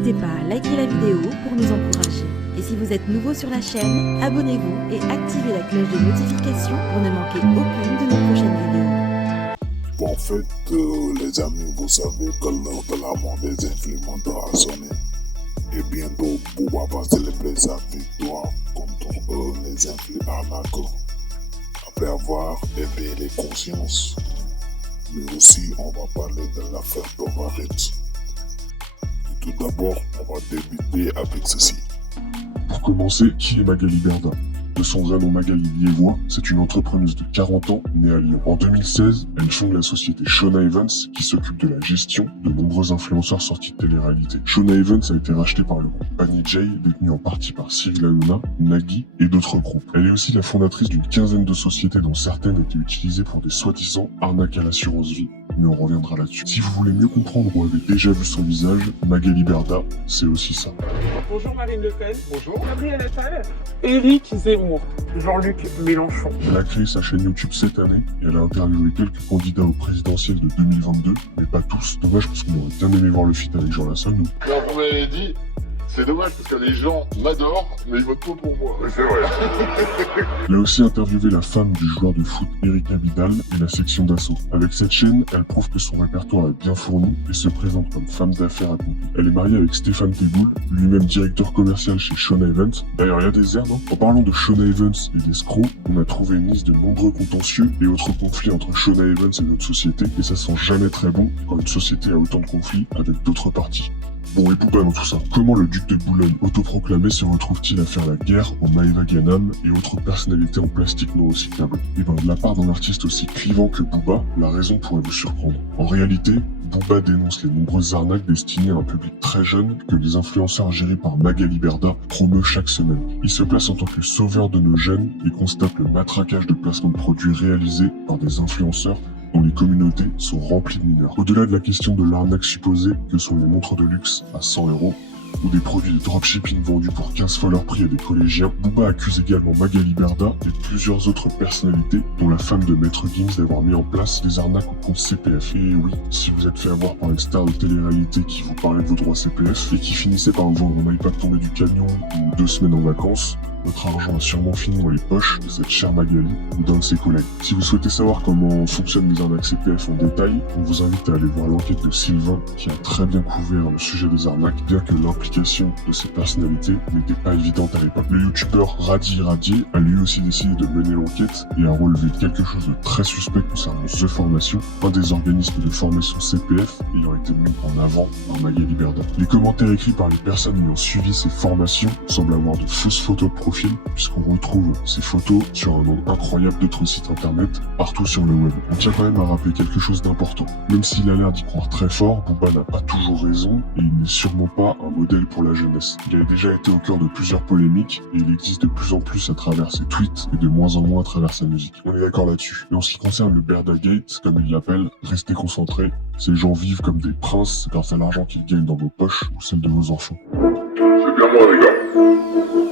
N'hésitez pas à liker la vidéo pour nous encourager. Et si vous êtes nouveau sur la chaîne, abonnez-vous et activez la cloche de notification pour ne manquer aucune de nos prochaines vidéos. En fait, les amis, vous savez que l'heure de la mort des influenceurs a sonné. Et bientôt, Booba va célébrer sa victoire contre les arnaqueurs. Après avoir éveillé les consciences. Mais aussi, on va parler de l'affaire Tovaret. Et tout d'abord, on va débuter avec ceci. Pour commencer, qui est Magali Berda? De son vrai nom Magali Liévois, c'est une entrepreneuse de 40 ans née à Lyon. En 2016, elle fonde la société Shona Evans qui s'occupe de la gestion de nombreux influenceurs sortis de télé-réalité. Shona Evans a été rachetée par le groupe Annie J, détenu en partie par Cyril Hanouna, Nagui et d'autres groupes. Elle est aussi la fondatrice d'une quinzaine de sociétés dont certaines étaient utilisées pour des soi-disant arnaques à l'assurance vie. Mais on reviendra là-dessus. Si vous voulez mieux comprendre ou avez déjà vu son visage, Magali Berda, c'est aussi ça. Bonjour Marine Le Pen. Bonjour. Gabriel Attal. Éric Zemmour. Jean-Luc Mélenchon. Elle a créé sa chaîne YouTube cette année et elle a interviewé quelques candidats au présidentiel de 2022, mais pas tous. Dommage parce qu'on aurait bien aimé voir le feat avec Jean Lassalle, nous. Alors vous m'avez dit, c'est dommage parce que les gens m'adorent, mais ils votent pas pour moi. C'est vrai. Elle a aussi interviewé la femme du joueur de foot Eric Abidal et la section d'assaut. Avec cette chaîne, elle prouve que son répertoire est bien fourni et se présente comme femme d'affaires accomplie. Elle est mariée avec Stéphane Teboul, lui-même directeur commercial chez Shona Evans. D'ailleurs, il y a des airs, non? En parlant de Shona Evans et d'escrocs, on a trouvé une liste de nombreux contentieux et autres conflits entre Shona Evans et notre société, et ça sent jamais très bon quand une société a autant de conflits avec d'autres parties. Bon, et Booba dans tout ça. Comment le duc de Boulogne autoproclamé se retrouve-t-il à faire la guerre aux Maëva Ganam et autres personnalités en plastique non recyclable? Et ben, de la part d'un artiste aussi clivant que Booba, la raison pourrait vous surprendre. En réalité, Booba dénonce les nombreuses arnaques destinées à un public très jeune que les influenceurs gérés par Magali Berda promeuvent chaque semaine. Il se place en tant que sauveur de nos jeunes et constate le matraquage de placements de produits réalisés par des influenceurs dont les communautés sont remplies de mineurs. Au-delà de la question de l'arnaque supposée que sont les montres de luxe à 100 € ou des produits de dropshipping vendus pour 15 fois leur prix à des collégiens, Booba accuse également Magali Berda et plusieurs autres personnalités, dont la femme de Maître Gims, d'avoir mis en place des arnaques au compte CPF. Et oui, si vous êtes fait avoir par une star de télé-réalité qui vous parlait de vos droits CPF et qui finissait par vous vendre un iPad tombé du camion ou 2 semaines en vacances, votre argent a sûrement fini dans les poches de cette chère Magali ou d'un de ses collègues. Si vous souhaitez savoir comment fonctionnent les arnaques CPF en détail, on vous invite à aller voir l'enquête de Sylvain qui a très bien couvert le sujet des arnaques, bien que l'implication de ces personnalités n'était pas évidente à l'époque. Le youtubeur Radi Radier a lui aussi décidé de mener l'enquête et a relevé quelque chose de très suspect concernant The Formation, un des organismes de formation CPF ayant été mis en avant par Magali Berda. Les commentaires écrits par les personnes ayant suivi ces formations semblent avoir de fausses photos de profil, puisqu'on retrouve ces photos sur un nombre incroyable d'autres sites internet partout sur le web. On tient quand même à rappeler quelque chose d'important. Même s'il a l'air d'y croire très fort, Booba n'a pas toujours raison et il n'est sûrement pas un modèle pour la jeunesse. Il a déjà été au cœur de plusieurs polémiques et il existe de plus en plus à travers ses tweets et de moins en moins à travers sa musique. On est d'accord là-dessus. Et en ce qui concerne le Berda Gate, comme il l'appelle, restez concentrés. Ces gens vivent comme des princes grâce à l'argent qu'ils gagnent dans vos poches ou celles de vos enfants. C'est bien moi les gars.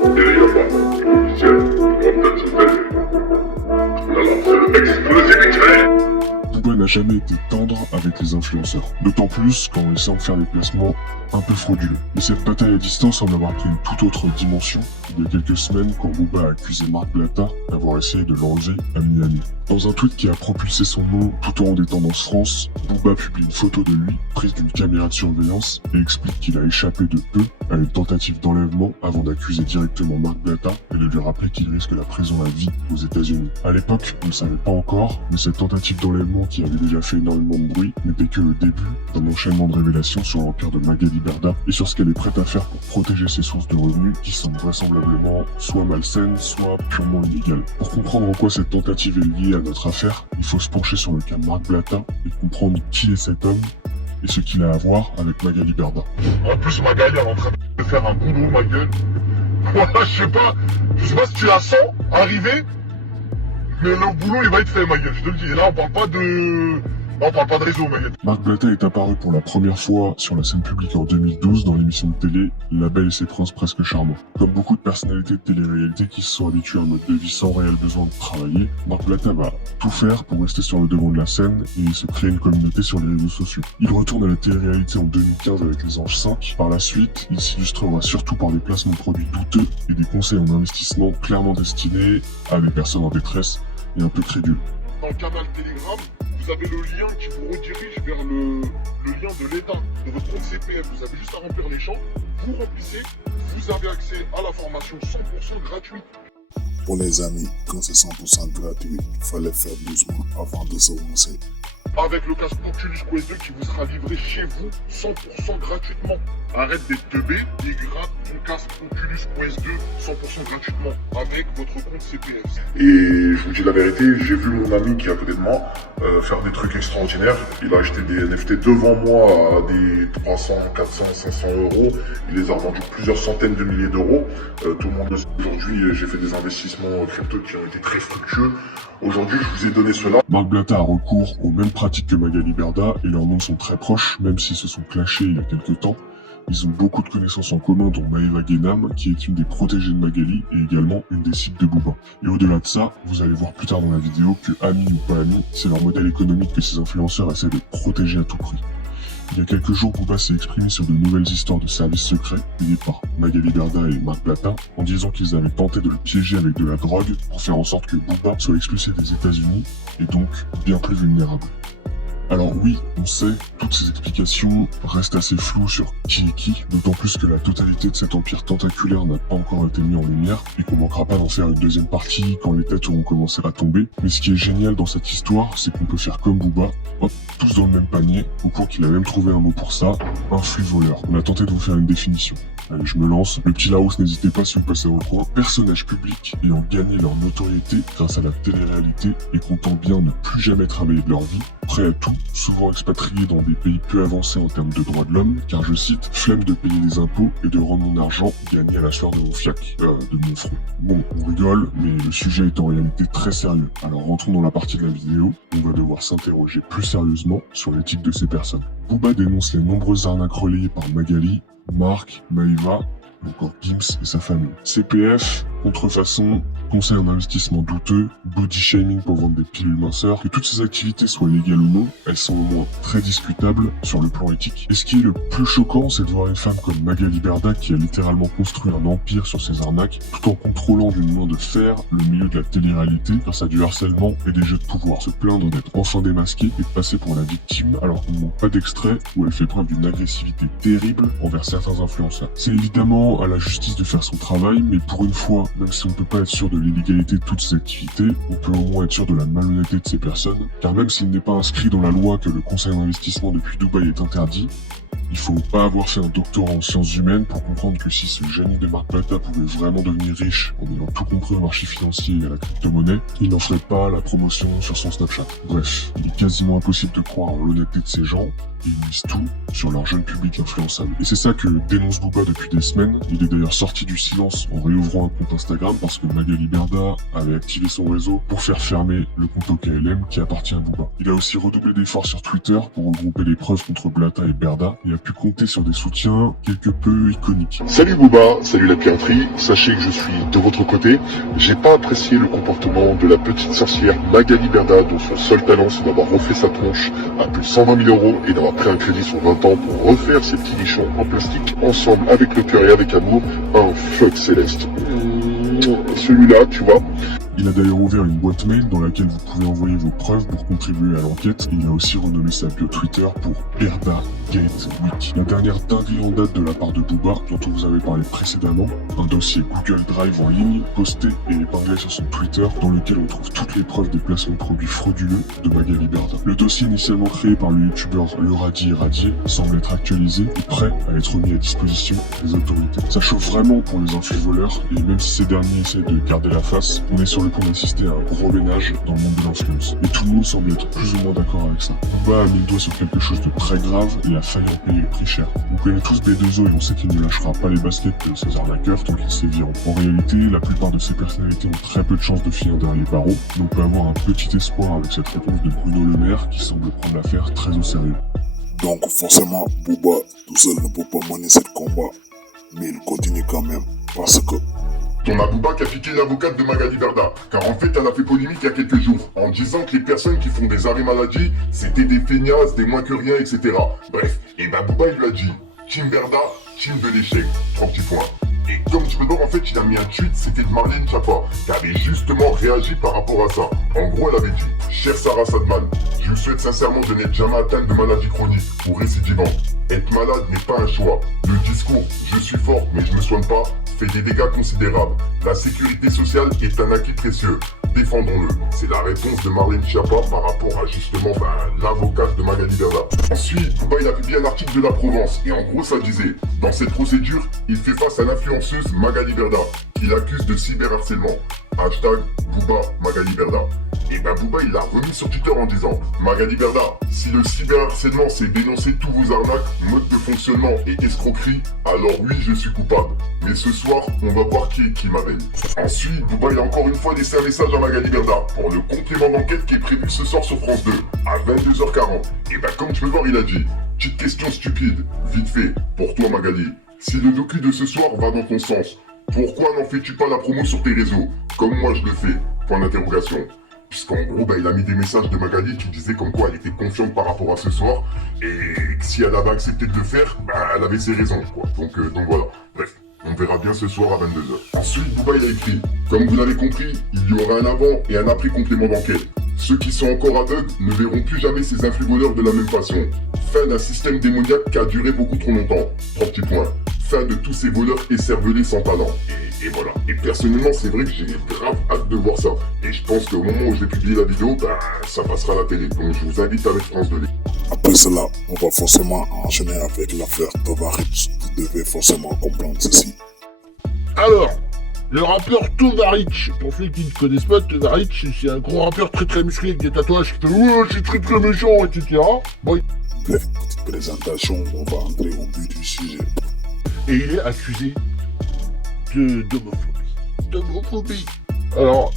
Et les gars, officiel, on va peut-être se faire. Non, c'est l'explosivité. Booba n'a jamais été tendre avec les influenceurs. D'autant plus quand il semble faire des placements un peu frauduleux. Mais cette bataille à distance semble avoir pris une toute autre dimension il y a quelques semaines quand Booba a accusé Marc Blatta d'avoir essayé de l'enlever à Miami. Dans un tweet qui a propulsé son nom tout au long des tendances France, Booba publie une photo de lui prise d'une caméra de surveillance et explique qu'il a échappé de peu à une tentative d'enlèvement avant d'accuser directement Marc Blatta et de lui rappeler qu'il risque la prison à vie aux États-Unis. À l'époque, on ne savait pas encore, mais cette tentative d'enlèvement qui avait déjà fait énormément de bruit n'était que le début d'un enchaînement de révélations sur l'empire de Magali Berda et sur ce qu'elle est prête à faire pour protéger ses sources de revenus qui sont vraisemblablement soit malsaines, soit purement illégales. Pour comprendre en quoi cette tentative est liée à notre affaire, il faut se pencher sur le cas Marc Blatta et comprendre qui est cet homme et ce qu'il a à voir avec Magali Berda. En plus, Magali est en train de faire un boulot, ma gueule. Voilà, je sais pas si tu la sens arriver, mais le boulot il va être fait, ma gueule, je te le dis. Et là, on parle pas On parle pas de réseau, mec. Marc Blatta est apparu pour la première fois sur la scène publique en 2012 dans l'émission de télé La Belle et ses princes presque charmants. Comme beaucoup de personnalités de télé-réalité qui se sont habituées à un mode de vie sans réel besoin de travailler, Marc Blatta va tout faire pour rester sur le devant de la scène et se créer une communauté sur les réseaux sociaux. Il retourne à la télé-réalité en 2015 avec Les Anges 5. Par la suite, il s'illustrera surtout par des placements de produits douteux et des conseils en investissement clairement destinés à des personnes en détresse et un peu crédules. Dans le canal Telegram, vous avez le lien qui vous redirige vers le lien de l'État, de votre compte CPF. Vous avez juste à remplir les champs, vous remplissez, vous avez accès à la formation 100% gratuite. Pour les amis, quand c'est 100% gratuit, il fallait faire doucement avant de se lancer. Avec le casque Oculus Quest 2 qui vous sera livré chez vous 100% gratuitement. Arrête d'être teubé et gratte ton casque Oculus Quest 2 100% gratuitement avec votre compte CPF. Et je vous dis la vérité, j'ai vu mon ami qui est à côté de moi faire des trucs extraordinaires. Il a acheté des NFT devant moi à des 300, 400, 500 euros. Il les a revendus plusieurs centaines de milliers d'euros. Tout le monde le sait. Aujourd'hui, j'ai fait des investissements crypto qui ont été très fructueux. Aujourd'hui, je vous ai donné cela. Marc Blatta a recours aux mêmes pratiques que Magali Berda et leurs noms sont très proches, même s'ils se sont clashés il y a quelques temps. Ils ont beaucoup de connaissances en commun, dont Maëva Guénam, qui est une des protégées de Magali et également une des cibles de Booba. Et au-delà de ça, vous allez voir plus tard dans la vidéo que ami ou pas ami, c'est leur modèle économique que ces influenceurs essaient de protéger à tout prix. Il y a quelques jours, Booba s'est exprimé sur de nouvelles histoires de services secrets payés par Magali Berda et Marc Blatta en disant qu'ils avaient tenté de le piéger avec de la drogue pour faire en sorte que Booba soit expulsé des États-Unis et donc bien plus vulnérable. Alors oui, on sait, toutes ces explications restent assez floues sur qui est qui, d'autant plus que la totalité de cet empire tentaculaire n'a pas encore été mis en lumière et qu'on manquera pas d'en faire une deuxième partie quand les têtes auront commencé à tomber. Mais ce qui est génial dans cette histoire, c'est qu'on peut faire comme Booba, hop, tous dans le même panier, au point qu'il a même trouvé un mot pour ça, un flux voleur. On a tenté de vous faire une définition. Allez, je me lance. Le petit Laos, n'hésitez pas si vous passez dans le coin. Personnages publics ayant gagné leur notoriété grâce à la télé-réalité et comptant bien ne plus jamais travailler de leur vie, prêts à tout, souvent expatriés dans des pays peu avancés en termes de droits de l'homme, car je cite, flemme de payer des impôts et de rendre mon argent gagné à la sueur de mon fiac, de mon front. Bon, on rigole, mais le sujet est en réalité très sérieux. Alors rentrons dans la partie de la vidéo, on va devoir s'interroger plus sérieusement sur l'éthique de ces personnes. Booba dénonce les nombreuses arnaques relayées par Magali, Marc, Maëva, ou encore Gims et sa famille. CPF, contrefaçon, conseil en investissement douteux, body shaming pour vendre des pilules minceurs, que toutes ces activités soient légales ou non, elles sont au moins très discutables sur le plan éthique. Et ce qui est le plus choquant, c'est de voir une femme comme Magali Berda qui a littéralement construit un empire sur ces arnaques, tout en contrôlant d'une main de fer le milieu de la télé-réalité grâce à du harcèlement et des jeux de pouvoir. Se plaindre d'être enfin démasquée et de passer pour la victime alors qu'on ne manque pas d'extrait où elle fait preuve d'une agressivité terrible envers certains influenceurs. C'est évidemment à la justice de faire son travail, mais pour une fois, même si on ne peut pas être sûr de l'illégalité de toutes ces activités, on peut au moins être sûr de la malhonnêteté de ces personnes, car même s'il n'est pas inscrit dans la loi que le conseil d'investissement depuis Dubaï est interdit, il faut pas avoir fait un doctorat en sciences humaines pour comprendre que si ce génie de Marc Blatta pouvait vraiment devenir riche en ayant tout compris au marché financier et à la crypto-monnaie, il n'en ferait pas la promotion sur son Snapchat. Bref, il est quasiment impossible de croire en l'honnêteté de ces gens, et ils misent tout sur leur jeune public influençable. Et c'est ça que dénonce Booba depuis des semaines. Il est d'ailleurs sorti du silence en réouvrant un compte Instagram parce que Magali Berda avait activé son réseau pour faire fermer le compte OKLM qui appartient à Booba. Il a aussi redoublé d'efforts sur Twitter pour regrouper les preuves contre Blatta et Berda et a pu compter sur des soutiens quelque peu iconiques. Salut Booba, salut la piraterie, sachez que je suis de votre côté. J'ai pas apprécié le comportement de la petite sorcière Magali Berda dont son seul talent c'est d'avoir refait sa tronche à plus de 120 000 € et d'avoir pris un crédit sur 20 ans pour refaire ses petits nichons en plastique ensemble avec le cœur et avec amour, un fuck céleste. Celui-là, tu vois. Il a d'ailleurs ouvert une boîte mail dans laquelle vous pouvez envoyer vos preuves pour contribuer à l'enquête. Il a aussi renommé sa bio Twitter pour Berda Gate Week. La dernière dinguerie en date de la part de Booba, dont on vous avait parlé précédemment, un dossier Google Drive en ligne, posté et épinglé sur son Twitter, dans lequel on trouve toutes les preuves des placements de produits frauduleux de Magali Berda. Le dossier initialement créé par le youtubeur Le Radier semble être actualisé et prêt à être mis à disposition des autorités. Ça chauffe vraiment pour les influx voleurs, et même si ces derniers essaient de garder la face, on est sur le voudrait qu'on assistait à un gros ménage dans le monde de l'influence. Et tout le monde semble être plus ou moins d'accord avec ça. Booba a mis le doigt sur quelque chose de très grave et a failli en payer le prix cher. On connaît tous B2O et on sait qu'il ne lâchera pas les baskets de ses arnaqueurs tant qu'ils séviront. En réalité, la plupart de ces personnalités ont très peu de chances de finir derrière les barreaux, mais on peut avoir un petit espoir avec cette réponse de Bruno Le Maire qui semble prendre l'affaire très au sérieux. Donc forcément, Booba tout seul ne peut pas mener ce combat, mais il continue quand même, parce que... Ton Booba qui a piqué l'avocate de Magali Berda, car en fait elle a fait polémique il y a quelques jours, en disant que les personnes qui font des arrêts maladie, c'était des feignasses, des moins que rien, etc. Bref, et Booba il lui a dit, Team Berda, team de l'échec, 3 petits points. Et comme tu peux voir, en fait, il a mis un tweet, c'était de Marlène Schiappa, qui avait justement réagi par rapport à ça. En gros, elle avait dit, chère Sarah Sadman, je vous souhaite sincèrement de n'être jamais atteinte de maladie chronique ou récidivante. Être malade n'est pas un choix. Le discours, je suis fort, mais je me soigne pas, fait des dégâts considérables. La sécurité sociale est un acquis précieux. Défendons-le. C'est la réponse de Marlène Schiappa par rapport à justement l'avocate de Magali Berda. Ensuite, Booba il a publié un article de La Provence et en gros ça disait, dans cette procédure, il fait face à l'influenceuse Magali Berda qui l'accuse de cyberharcèlement. Hashtag Booba Magali Berda. Et Booba il l'a remis sur Twitter en disant, Magali Berda, si le cyberharcèlement c'est dénoncer tous vos arnaques, mode de fonctionnement et escroquerie, alors oui je suis coupable. Mais ce soir, on va voir qui m'amène. Ensuite, Booba il a encore une fois laissé un message à Magali Berda pour le complément d'enquête qui est prévu ce soir sur France 2 à 22h40. Et comme tu peux voir, il a dit, petite question stupide, vite fait, pour toi Magali. Si le docu de ce soir va dans ton sens, pourquoi n'en fais-tu pas la promo sur tes réseaux, comme moi je le fais? Point d'interrogation. Puisqu'en gros, il a mis des messages de Magali qui disaient comme quoi elle était confiante par rapport à ce soir, et si elle avait accepté de le faire, elle avait ses raisons, quoi. Donc voilà, bref. On verra bien ce soir à 22h. Ensuite, Booba il a écrit, comme vous l'avez compris, il y aura un avant et un après complément d'enquête. Ceux qui sont encore aveugles ne verront plus jamais ces influvoleurs de la même façon. Fin d'un système démoniaque qui a duré beaucoup trop longtemps. 3 petits points. Fin de tous ces voleurs écervelés sans talent. Et voilà. Et personnellement, c'est vrai que j'ai grave hâte de voir ça. Et je pense qu'au moment où je vais publier la vidéo, ça passera à la télé. Donc je vous invite avec France 2. Après cela, on va forcément enchaîner avec l'affaire Tovarich. Vous devez forcément comprendre ceci. Alors, le rappeur Tovarich, pour ceux qui ne connaissent pas, Tovarich, c'est un gros rappeur très très musclé avec des tatouages qui fait « Ouais, c'est très très méchant, etc. » Bon, Bref, petite présentation, on va entrer au but du sujet. et il est accusé d'homophobie. Alors,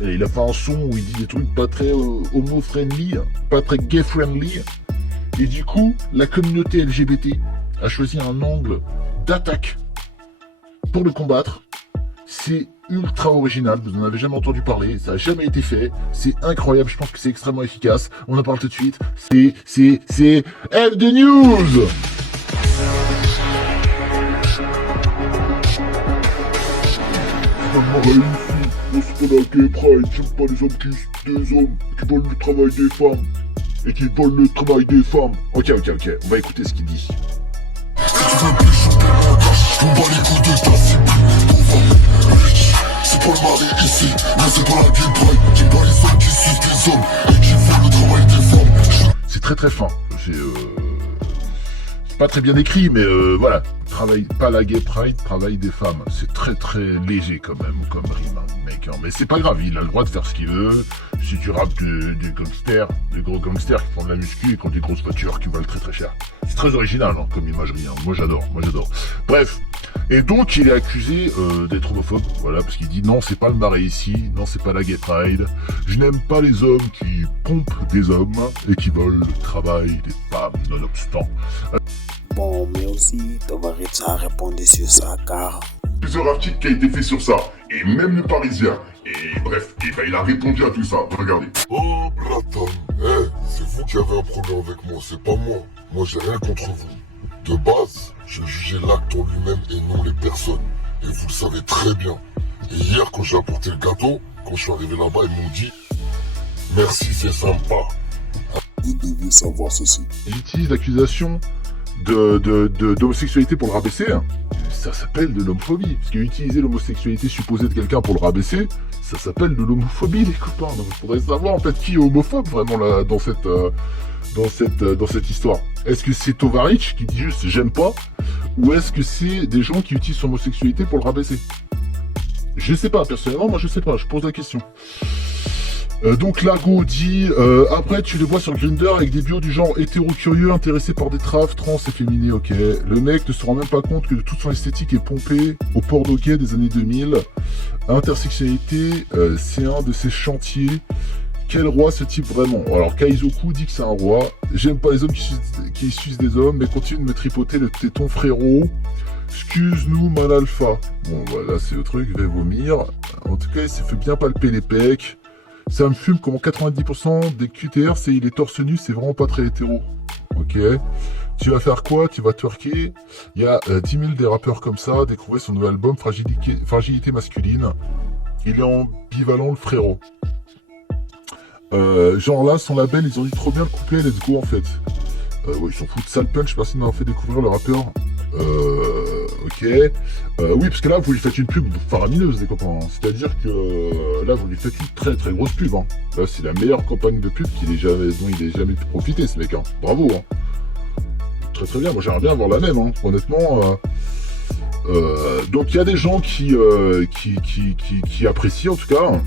il a fait un son où il dit des trucs pas très homo-friendly, pas très gay-friendly, et du coup, la communauté LGBT a choisi un angle d'attaque pour le combattre. C'est ultra original, vous n'en avez jamais entendu parler, ça n'a jamais été fait, c'est incroyable, je pense que c'est extrêmement efficace, on en parle tout de suite, c'est F de News. Parce que la gay pride, j'aime pas les hommes des hommes qui volent le travail des femmes et qui volent le travail des femmes. Ok, on va écouter ce qu'il dit. On bat les coups de ta cible. C'est pas le mari ici, mais c'est pas la gay pride. J'aime pas les hommes qui suivent des hommes et qui font le travail des femmes. C'est très fin. C'est pas très bien écrit, mais voilà. Travail, pas la gay pride, travail des femmes. C'est très léger quand même, comme rime, hein, mec. Hein. Mais c'est pas grave, il a le droit de faire ce qu'il veut. Si tu rappes des gangsters, des gros gangsters qui font de la muscu et qui ont des grosses voitures qui valent très cher. C'est très original hein, comme imagerie. Hein. Moi j'adore. Bref. Et donc il est accusé d'être homophobe. Voilà, parce qu'il dit non, c'est pas le marais ici, non, c'est pas la gay pride. Je n'aime pas les hommes qui pompent des hommes et qui volent le travail des femmes, nonobstant. Bon, mais aussi, Tovarich a répondu sur ça car... Plusieurs articles qui a été fait sur ça, et même le Parisien. Et bref, il a répondu à tout ça. Regardez. Oh, Bratan, c'est vous qui avez un problème avec moi, c'est pas moi. Moi, j'ai rien contre vous. De base, je jugeais l'acte en lui-même et non les personnes. Et vous le savez très bien. Et hier, quand j'ai apporté le gâteau, quand je suis arrivé là-bas, ils m'ont dit « Merci, c'est sympa. » Vous devez savoir ceci. Il utilise l'accusation d'homosexualité pour le rabaisser. Ça s'appelle de l'homophobie. Parce qu'utiliser l'homosexualité supposée de quelqu'un pour le rabaisser, ça s'appelle de l'homophobie, les copains. Donc il faudrait savoir en fait qui est homophobe vraiment là, dans cette histoire. Est-ce que c'est Tovarich qui dit juste j'aime pas, ou est-ce que c'est des gens qui utilisent son homosexualité pour le rabaisser? Je sais pas, personnellement, moi je sais pas, je pose la question. Donc Lago dit, après tu les vois sur Grindr avec des bios du genre hétéro-curieux, intéressé par des traves, trans et féminés, ok. Le mec ne se rend même pas compte que toute son esthétique est pompée au porno gay des années 2000. Intersectionnalité, c'est un de ses chantiers. Quel roi ce type vraiment? Alors Kaizoku dit que c'est un roi. J'aime pas les hommes qui sucent des hommes, mais continue de me tripoter le téton frérot. Excuse-nous, mal alpha. Bon voilà, c'est le truc, je vais vomir. En tout cas, il s'est fait bien palper les pecs. Ça me fume comme 90% des QTR, c'est il est torse nu, c'est vraiment pas très hétéro. Ok. Tu vas faire quoi? Tu vas twerker? Il y a 10 000 des rappeurs comme ça. Découvrez son nouvel album, Fragilité masculine. Il est ambivalent, le frérot. Genre là, son label, ils ont dit trop bien le couplet, let's go en fait. Ouais, ils s'en foutent. Sale Punch, personne m'a fait découvrir le rappeur. Ok. Oui, parce que là, vous lui faites une pub faramineuse, les copains. C'est-à-dire que là, vous lui faites une très très grosse pub. Hein. Là, c'est la meilleure campagne de pub dont il ait jamais pu profiter, ce mec. Hein. Bravo. Hein. Très très bien. Moi, j'aimerais bien avoir la même. Hein. Honnêtement. Donc, il y a des gens qui apprécient, en tout cas.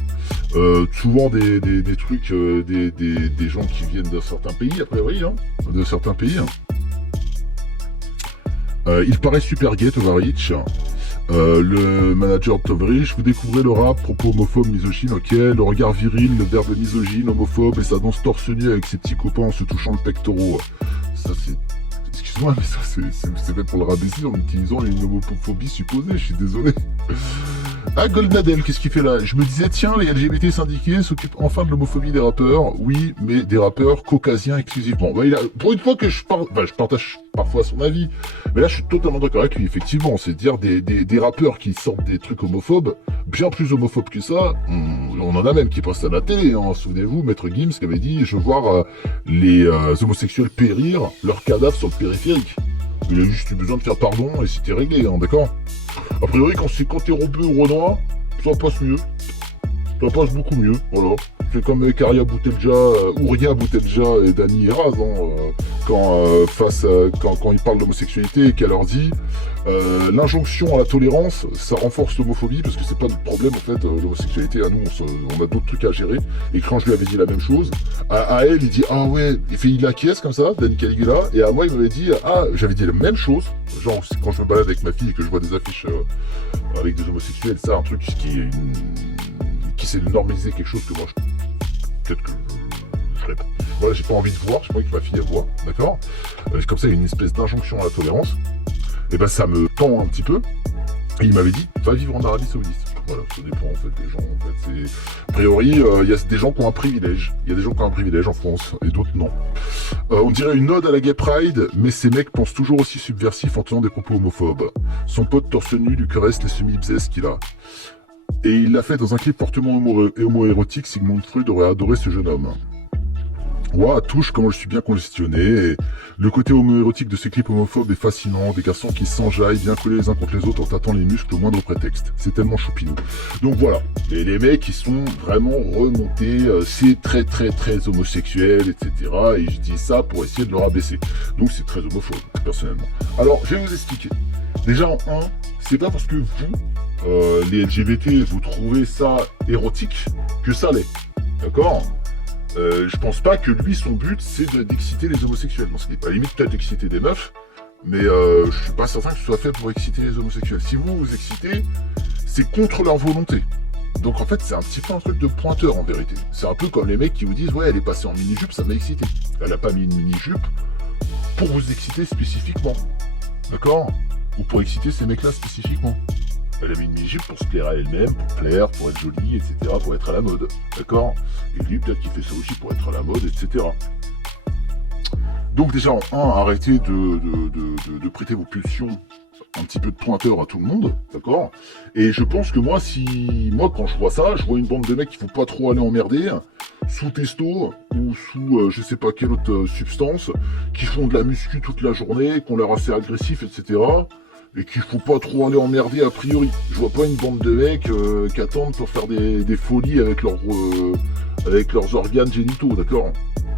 Souvent des trucs, des gens qui viennent de certains pays, a priori. Hein. De certains pays. Il paraît super gay, Tovarich. Le manager de Tovarich, vous découvrez le rap, propos homophobe, misogyne, ok. Le regard viril, le verbe misogyne, homophobe, et sa danse torse nu avec ses petits copains en se touchant le pectoral. Ça, c'est... Excuse-moi, mais ça, c'est fait pour le rabaisser en utilisant une homophobie supposée, je suis désolé. Ah, Goldnadel, qu'est-ce qu'il fait là? Je me disais, tiens, les LGBT syndiqués s'occupent enfin de l'homophobie des rappeurs. Oui, mais des rappeurs caucasiens exclusivement. Bah, pour une fois que je partage parfois son avis, mais là, je suis totalement d'accord avec lui, effectivement. C'est dire des rappeurs qui sortent des trucs homophobes, bien plus homophobes que ça. On en a même qui passent à la télé, hein. Souvenez-vous, Maître Gims qui avait dit, je veux voir les homosexuels périr, leurs cadavres sur le périphérique. Il a juste eu besoin de faire pardon et c'était réglé, hein, d'accord? A priori, quand t'es rebeu ou renois, ça passe mieux. Ça passe beaucoup mieux, voilà. C'est comme avec Ouria Boutelja et Dani Eraz, hein, quand ils parlent d'homosexualité et qu'elle leur dit l'injonction à la tolérance, ça renforce l'homophobie parce que c'est pas notre problème en fait, l'homosexualité, à nous on a d'autres trucs à gérer. Et quand je lui avais dit la même chose, à elle il dit ah ouais, il acquiesce comme ça, Dani Caligula, et à moi il m'avait dit j'avais dit la même chose, genre quand je me balade avec ma fille et que je vois des affiches avec des homosexuels, ça un truc qui s'est normalisé quelque chose que moi peut-être que je ferais pas. Voilà, j'ai pas envie de voir, j'ai pas envie que ma fille elle voit, d'accord. Comme ça, il y a une espèce d'injonction à la tolérance. Et ben ça me tend un petit peu. Et il m'avait dit, va vivre en Arabie Saoudite. Voilà, ça dépend en fait des gens. En fait, a priori, il y a des gens qui ont un privilège. Il y a des gens qui ont un privilège en France et d'autres non. On dirait une ode à la Gay Pride, mais ces mecs pensent toujours aussi subversifs en tenant des propos homophobes. Son pote torse nu lui caresse les semi-bzes qu'il a. Et il l'a fait dans un clip fortement homo-érotique. Sigmund Freud aurait adoré ce jeune homme. Ouah, touche comment je suis bien congestionné. Et le côté homo-érotique de ces clips homophobes est fascinant. Des garçons qui s'enjaillent, bien collés les uns contre les autres en tâtant les muscles au moindre prétexte. C'est tellement choupinou. Donc voilà. Et les mecs, ils sont vraiment remontés. C'est très très très homosexuel, etc. Et je dis ça pour essayer de le rabaisser. Donc c'est très homophobe, personnellement. Alors, je vais vous expliquer. Déjà, en 1, c'est pas parce que vous, les LGBT, vous trouvez ça érotique que ça l'est. D'accord? Je pense pas que lui, son but, c'est d'exciter les homosexuels. Parce qu'il n'est pas limite peut-être d'exciter des meufs, mais je suis pas certain que ce soit fait pour exciter les homosexuels. Si vous vous excitez, c'est contre leur volonté. Donc en fait, c'est un petit peu un truc de pointeur en vérité. C'est un peu comme les mecs qui vous disent « Ouais, elle est passée en mini-jupe, ça m'a excité. » Elle a pas mis une mini-jupe pour vous exciter spécifiquement. D'accord? Ou pour exciter ces mecs-là spécifiquement. Elle a mis une mini-jupe pour se plaire à elle-même, pour plaire, pour être jolie, etc., pour être à la mode. D'accord? Et lui, peut-être qu'il fait ça aussi pour être à la mode, etc. Donc déjà, en 1, arrêtez de prêter vos pulsions un petit peu de pointeur à tout le monde, d'accord? Et je pense que moi, quand je vois ça, je vois une bande de mecs qui faut pas trop aller emmerder, sous testo, ou sous je sais pas quelle autre substance, qui font de la muscu toute la journée, qui ont l'air assez agressifs, etc., et qu'il faut pas trop aller emmerder a priori. Je vois pas une bande de mecs qui attendent pour faire des folies avec leurs organes génitaux, d'accord?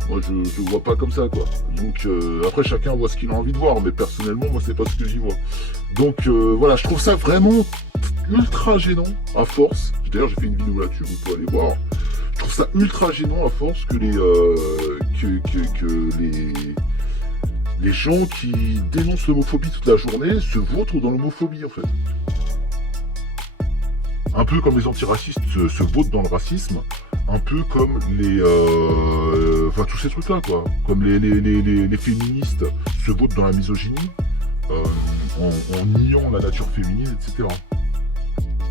Moi je vois pas comme ça quoi. Donc après chacun voit ce qu'il a envie de voir, mais personnellement moi c'est pas ce que j'y vois. Donc voilà, je trouve ça vraiment ultra gênant à force. D'ailleurs j'ai fait une vidéo là-dessus, vous pouvez aller voir. Je trouve ça ultra gênant à force que les gens qui dénoncent l'homophobie toute la journée se vautrent dans l'homophobie en fait. Un peu comme les antiracistes se vautrent dans le racisme, un peu comme enfin tous ces trucs là quoi, comme les féministes se vautrent dans la misogynie, en niant la nature féminine, etc.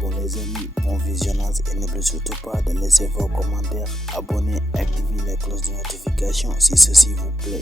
Bon les amis, bon visionnage et n'oubliez surtout pas de laisser vos commentaires, abonnez, activez la cloche de notification si ceci vous plaît.